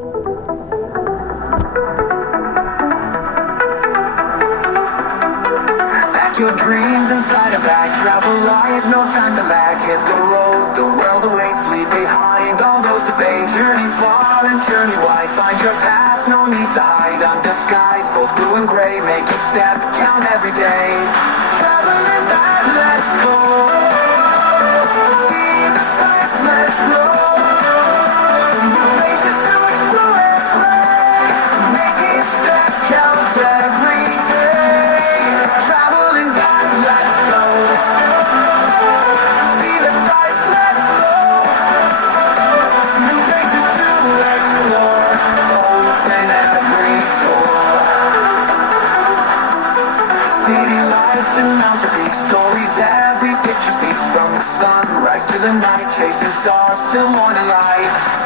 Your dreams inside a bag, travel light, no time to lag. Hit the road, the world awaits, leave behind all those debates. Journey far and journey wide, find your path, no need to hide. Undisguised, both blue and gray, make each step count every day. Traveling back, let's go. See the sights, let's go. New places to explore every day. Make each step count every day. Traveling back, let's go. See the sights, let's go. New places to explore. Open every door. City lights and mountain peaks, stories every picture speaks. From the sunrise to the night, chasing stars till morning light.